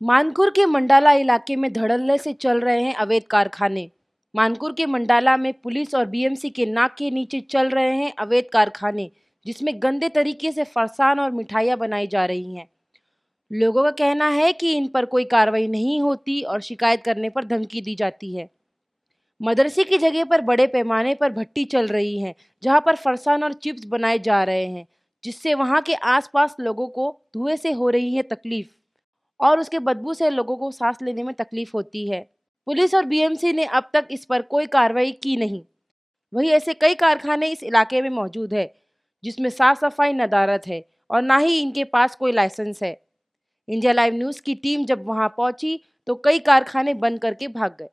मानकुर के मंडाला इलाके में धड़ल्ले से चल रहे हैं अवैध कारखाने। मानकुर के मंडाला में पुलिस और बीएमसी के नाक के नीचे चल रहे हैं अवैध कारखाने, जिसमें गंदे तरीके से फरसान और मिठाइयां बनाई जा रही हैं। लोगों का कहना है कि इन पर कोई कार्रवाई नहीं होती और शिकायत करने पर धमकी दी जाती है। मदरसे की जगह पर बड़े पैमाने पर भट्टी चल रही है, जहां पर फरसान और चिप्स बनाए जा रहे हैं, जिससे वहां के आसपास लोगों को धुएं से हो रही है तकलीफ और उसके बदबू से लोगों को सांस लेने में तकलीफ होती है। पुलिस और बीएमसी ने अब तक इस पर कोई कार्रवाई की नहीं। वहीं ऐसे कई कारखाने इस इलाके में मौजूद है, जिसमें साफ सफाई नदारत है और ना ही इनके पास कोई लाइसेंस है। इंडिया लाइव न्यूज़ की टीम जब वहां पहुंची तो कई कारखाने बंद करके भाग गए।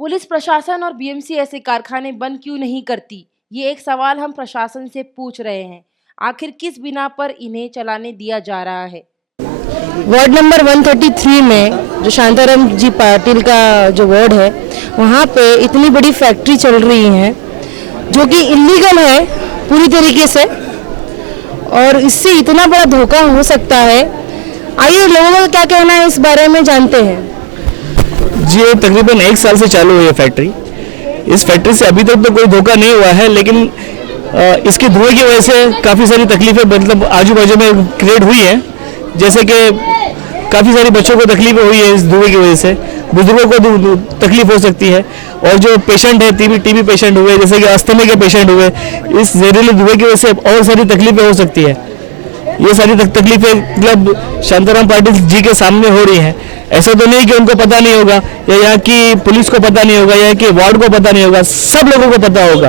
पुलिस प्रशासन और बीएमसी ऐसे कारखाने बंद क्यों नहीं करती, ये एक सवाल हम प्रशासन से पूछ रहे हैं। आखिर किस बिना पर इन्हें चलाने दिया जा रहा है। वार्ड नंबर 133 में जो शांताराम जी पाटिल का जो वार्ड है, वहाँ पे इतनी बड़ी फैक्ट्री चल रही है जो कि इलीगल है पूरी तरीके से, और इससे इतना बड़ा धोखा हो सकता है। आइए लोगों का क्या कहना है इस बारे में जानते हैं। जी, तकरीबन 1 साल से चालू हुई है फैक्ट्री। इस फैक्ट्री से अभी तक तो कोई धोखा नहीं हुआ है, लेकिन इसके धुएं की वजह से काफ़ी सारी तकलीफें मतलब आजू बाजू में क्रिएट हुई है। जैसे कि काफ़ी सारी बच्चों को तकलीफ हुई है इस धुएं की वजह से, बुजुर्गों को तकलीफ हो सकती है, और जो पेशेंट है टीबी पेशेंट हुए, जैसे कि अस्थमा के पेशेंट हुए, इस जहरीले धुएं की वजह से और सारी तकलीफें हो सकती है। ये सारी तकलीफें मतलब शांताराम पाटिल जी के सामने हो रही हैं। ऐसा तो नहीं कि उनको पता नहीं होगा, या यहाँ की पुलिस को पता नहीं होगा, या कि वार्ड को पता नहीं होगा, सब लोगों को पता होगा।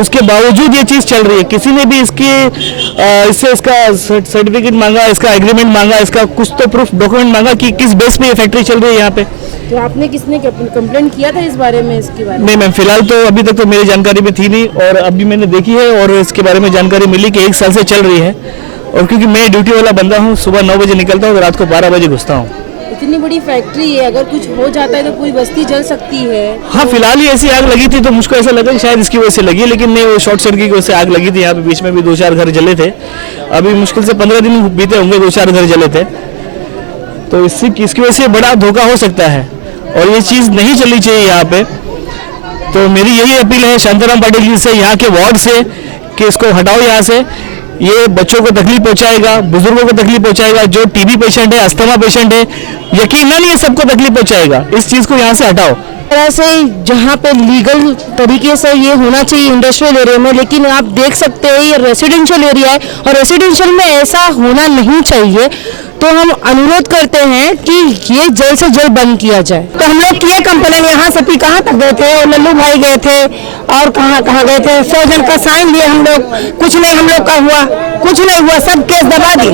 उसके बावजूद ये चीज़ चल रही है। किसी ने भी इससे इसका सर्टिफिकेट मांगा, इसका एग्रीमेंट मांगा, इसका कुछ तो प्रूफ डॉक्यूमेंट मांगा कि किस बेस पे ये फैक्ट्री चल रही है यहाँ पे। तो आपने किसने कंप्लेंट किया था इस बारे में? इसके बारे में नहीं मैम, फिलहाल तो अभी तक तो मेरी जानकारी में थी नहीं, और अभी मैंने देखी है और इसके बारे में जानकारी मिली कि 1 साल से चल रही है। और क्योंकि मैं ड्यूटी वाला बंदा हूँ, सुबह 9 बजे निकलता हूँ और रात को 12 बजे घुसता हूँ। इतनी बड़ी फैक्ट्री है, अगर कुछ हो जाता है तो पूरी बस्ती जल सकती है। हाँ, फिलहाल ही ऐसी आग लगी थी तो मुझको ऐसा लगा कि शायद इसकी वजह से लगी, लेकिन नहीं, वो शॉर्ट सर्किट की वजह से आग लगी थी। यहाँ पे बीच में भी 2-4 घर जले थे। अभी मुश्किल से 15 दिन बीते होंगे, 2-4 घर जले थे। तो इसकी वजह से बड़ा धोखा हो सकता है और ये चीज़ नहीं चलनी चाहिए यहाँ पे। तो मेरी यही अपील है शांताराम पाटिल जी से, यहाँ के वार्ड से, कि इसको हटाओ यहाँ से। ये बच्चों को तकलीफ पहुंचाएगा, बुजुर्गों को तकलीफ पहुंचाएगा, जो टीबी पेशेंट है, अस्थमा पेशेंट है, यकीनन ये सबको तकलीफ पहुंचाएगा। इस चीज़ को यहाँ से हटाओ। तरह से जहाँ पे लीगल तरीके से ये होना चाहिए इंडस्ट्रियल एरिया में, लेकिन आप देख सकते हैं ये रेसिडेंशियल एरिया है और रेसिडेंशियल में ऐसा होना नहीं चाहिए। तो हम अनुरोध करते हैं कि ये जल्द से जल्द बंद किया जाए। तो हम लोग किए कंप्लेन, यहाँ सभी कहाँ तक गए थे, और लल्लू भाई गए थे और कहाँ गए थे, 100 जन का साइन लिए हम लोग, कुछ नहीं हम लोग का हुआ, कुछ नहीं हुआ, सब केस दबा दी।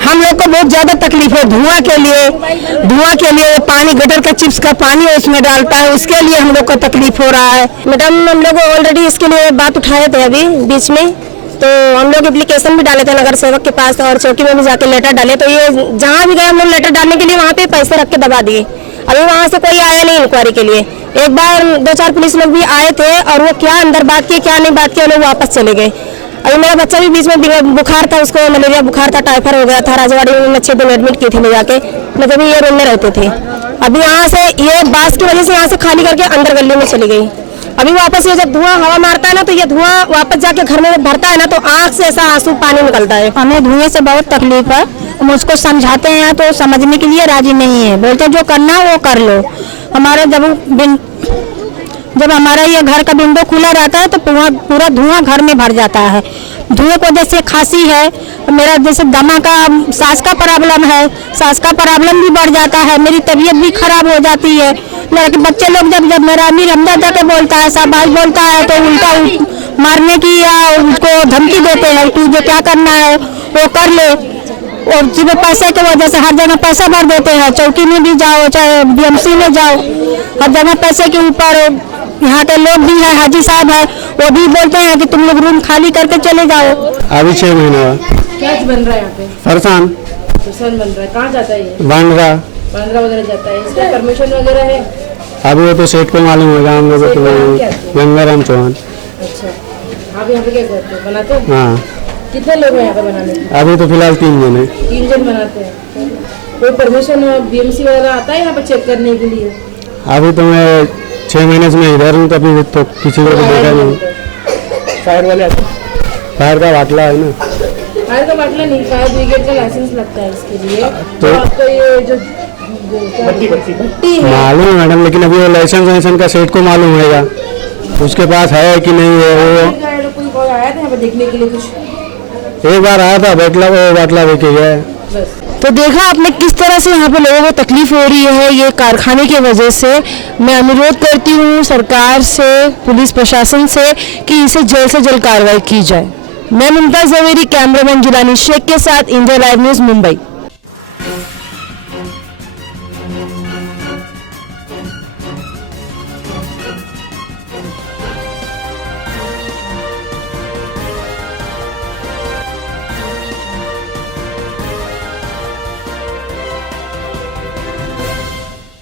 हम लोग को बहुत ज़्यादा तकलीफ है धुआं के लिए पानी, गटर का चिप्स का पानी उसमें डालता है, उसके लिए हम लोग को तकलीफ हो रहा है। मैडम, हम लोग ऑलरेडी इसके लिए बात उठाए थे अभी बीच में, तो हम लोग एप्लीकेशन भी डाले थे नगर सेवक के पास और चौकी में भी जाके लेटर डाले। तो ये जहाँ भी गए हम लोग लेटर डालने के लिए वहाँ पे पैसे रख के दबा दिए। अभी वहाँ से कोई आया नहीं इंक्वायरी के लिए। एक बार 2-4 पुलिस लोग भी आए थे और वो क्या अंदर बात किए क्या नहीं बात किए, लोग वापस चले गए। अभी मेरा बच्चा भी बीच में बुखार था, उसको मलेरिया बुखार था, टाइफाइड हो गया था, राजवाड़ी में 6 दिन एडमिट किए थे ले जाके, मतलब ये रूम में रहते थे। अभी यहाँ से ये बास की वजह से यहाँ से खाली करके अंदर गली में चली गई। अभी वापस ये जब धुआं हवा मारता है ना, तो ये धुआं वापस जाके घर में भरता है ना, तो आँख से ऐसा आंसू पानी निकलता है। हमें धुएं से बहुत तकलीफ है। मुझको समझाते हैं तो समझने के लिए राजी नहीं है, बोलते जो करना है वो कर लो। हमारे जब हमारा ये घर का विंडो खुला रहता है तो पूरा धुआं घर में भर जाता है। धुएं को जैसे खांसी है, मेरा जैसे दमा का सांस का प्रॉब्लम है, सांस का प्रॉब्लम भी बढ़ जाता है, मेरी तबीयत भी खराब हो जाती है। मेरे बच्चे लोग जब मेरा अमीर हमदर्द जाके बोलता है, शाबाश बोलता है, तो उल्टा मारने की या उसको धमकी देते हैं, तू जो क्या करना है वो कर ले। और सिर्फ पैसे की वजह से हर जगह पैसा भर देते हैं, चौकी में भी जाओ चाहे बीएमसी में जाओ, हर जगह पैसे के ऊपर। यहाँ के लोग भी हैं, हाजी साहब है, वो भी बोलते हैं कि तुम लोग रूम खाली करके चले जाओ। अभी 6 महीना क्या बन रहा है यहाँ पे? फरसान फरसान बन रहा है। कहाँ जाता है ये? बांद्रा। बांद्रा वगैरह जाता है। इसका परमिशन वगैरह है? अभी वो तो सेठ को मालूम होगा, हम लोग सेठ तो का नाम क्या है? गंगाराम चौहान। अच्छा, आप यहाँ पे क्या करते हो? बनाते हो? हाँ, कितने लोग हैं यहाँ पे बनाने के? अभी तो फिलहाल 3 जन है। 3 जन बनाते हैं। कोई परमिशन बीएमसी वगैरह आता है यहाँ पे चेक करने के लिए? अभी तो मैं 6 महीने से मैं इधर हूँ, तो अभी तो किसी को तो देखा नहीं। फायर वाले आते फायर का बाटला है ना। फायर का बाटला नहीं, फायर ब्रिगेड का लाइसेंस लगता है इसके लिए। तो तो आपका ये जो क्या भट्टी है, मालूम है मैडम, लेकिन अभी वो लाइसेंस का सेठ को मालूम होगा, उसके पास है कि नहीं है। वो कोई आया था यहाँ पे देखने के लिए कुछ? एक बार आया था, बाटला लेके गया। बस। तो देखा आपने किस तरह से यहाँ पे लोगों को तकलीफ हो रही है ये कारखाने की वजह से। मैं अनुरोध करती हूँ सरकार से, पुलिस प्रशासन से कि इसे जल्द से जल्द कार्रवाई की जाए। मैं मुमताज जवेरी, कैमरामैन जिलानी शेख के साथ, इंडिया लाइव न्यूज़, मुंबई।